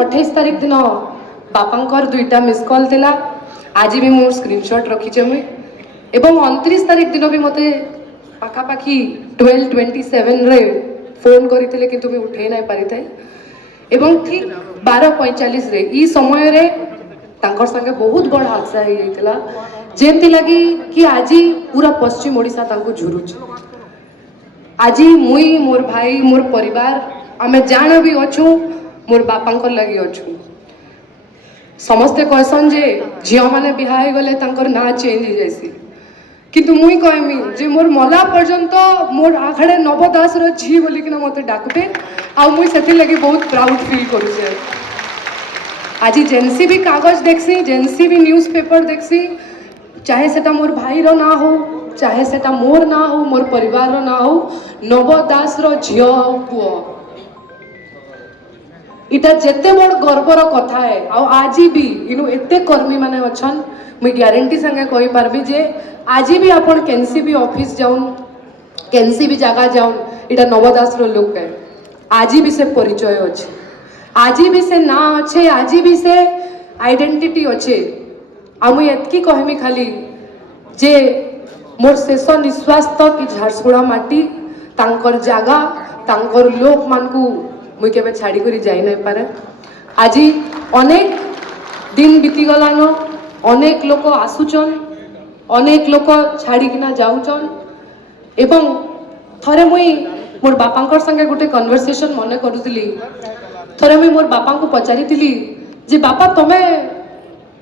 28 तारीख दिन बापांकर दुईटा मिस कॉल थिला आज भी मोर स्क्रीनशॉट रखीचे मुई एवं 29 तारीख दिन भी मते पाखापाखी 12:27 रे फोन करथिले कि तुम उठे ना पारि थाए एवं ठीक 12:45 रे ई समय रे तांकर संगे बहुत बड़ हादसा हो जाइतिला जेमती लगी कि आज पूरा पश्चिम ओडिशा तांको झुरुच आज मुई मोर भाई मोर परिवार आमे जान भी अच्छु मोर बापांकर लगी अच्छु समस्ते कहसन जे झिया माने बिहा हो गले तांकर ना चेंज हो जाइसी किंतु मुई कहमी जे मोर मला पर्यंत मोर आखड़े नव दास रो झी बोली कि मते डाकबे आ मुई सेति लगी बहुत प्राउड फील करूछे आज जेनसी भी कागज देखसी जेनसी भी न्यूज पेपर देखसी चाहे सेटा मोर भाई रो ना हो चाहे सेटा मोर ना हो मोर परिवार रो ना हो नव दास रो झियो पुओ इटा जेते बड़ गर्वर कथा है आ आज भी इनु एते कर्मी माने अछन मुई ग्यारंटी संगे कहि पारबी जे आज भी आपण केनसी भी ऑफिस जाउन केनसी भी जगह जाउन इटा नवदास रो लोक है आज भी से परिचय अछि आज भी से ना अच्छे आज भी से आइडेंटिटी अच्छे आ मुई एतकी कहमी खाली जे मोर शेष निश्वास तक कि झारसुगुड़ा माटी तांकर जागा तांकर लोक मानकू मुई केबे छाड़ी करी जाई नै पारे आज अनेक दिन बीती गलानो अनेक लोक आसुचन अनेक लोक छाड़ी किना जाउचन एवं थरे मुई मोर बापांकर संगे गोटे कन्वर्सेशन मने करूतिली थरे मुई मोर बापा को पचारितिली जे बापा तमे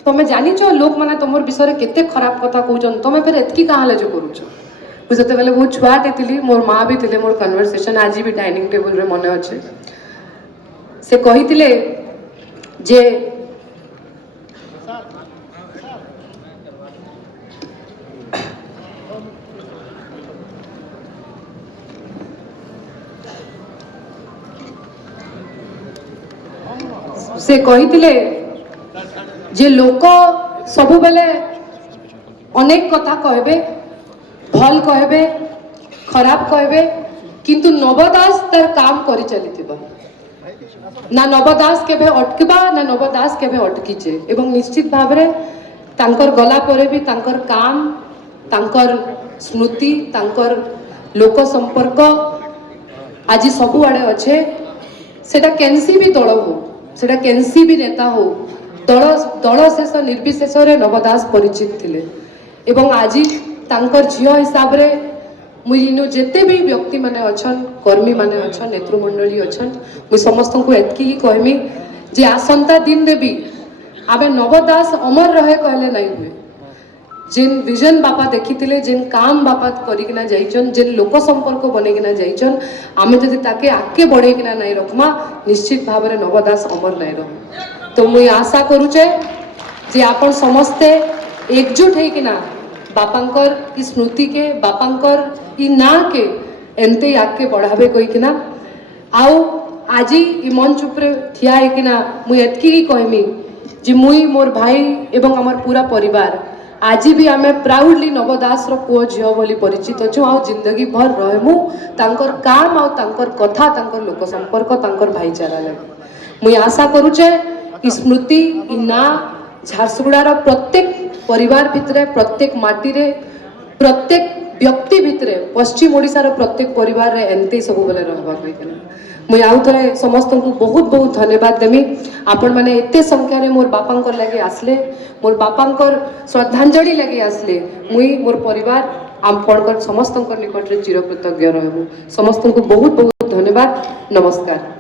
तमे जानिचो लोक माने तमोर विषय केते खराब कथा कहउचन तमे फेर एतकी काहाले जो करूचो मुई जते बेले बहुत छुआटे थिली मोर माँ भी थिले मोर कन्वर्सेशन आज भी डाइनिंग टेबल रे मने अछि से कहितिले जे से कहितिले जे लोक सबु बेले अनेक कथा कहबे भल कहबे खराब कहबे किंतु नवदास तार काम करि चलिथिबा ना नवदास केबे अटकबा ना नवदास केबे अटकीचे एवं निश्चित भाव रे तांकर गला परे भी तांकर काम तांकर स्मृति तांकर लोक संपर्क आज सबु आड़े अच्छे सेटा केनसी भी दल हो सेटा केनसी भी नेता हो दल दल शेष निर्विशेष रे नवदास परिचित थिले एवं आज तांकर झियो हिसाब रे मुझे जेते भी व्यक्ति माने अच्छन कर्मी माने अच्छन नेतृमंडली अच्छन मुझे समस्त को एतकी ही कहमी जे आसंता दिन रे भी आबे नवदास अमर रहे कहले नहीं हुए जिन विजन बापा देखिथिले जिन काम बापा करिकिना जाइचन जिन लोक संपर्क बनेकिना जाइचन आमे जदि ताके आके बढ़ेकिना नहीं रखमा निश्चित भाव रे नवदास अमर नहीं रह तो मुई आशा करूचे जे आपण समस्ते एकजुट हेकिना बापांकर ई स्मृति के बापांकर ई ना के एमते आगे बढ़ावे कहीकिना आउ आज ई मंच उपरे ठिया हेकिना मुई एतकी ही कहमी जे मुई मोर भाई एवं हमर पूरा परिवार आज भी आमे प्राउडली नवदास रो पुओ झियो बोली परिचित अछु आ जिंदगी भर रहमु तांकर काम आ तांकर कथा तांकर लोक संपर्क तांकर भाईचारा लगे मुई आशा करूचे ई स्मृति ई ना झारसुगुड़ार प्रत्येक परिवार भितरे प्रत्येक माटी रे प्रत्येक व्यक्ति भितरे पश्चिम ओडिशार प्रत्येक परिवार रे एंते सब बेले रहबा कहिकना मुई आउ थरे समस्त को बहुत बहुत धन्यवाद देमी आपण माने एते संख्या रे मोर बापांकर लागे आसले मोर बापांकर श्रद्धांजलि लागे आसले मुई मोर परिवार आपणकर समस्त निकट रे चिरकृतज्ञ रहबो समस्त को बहुत बहुत धन्यवाद नमस्कार।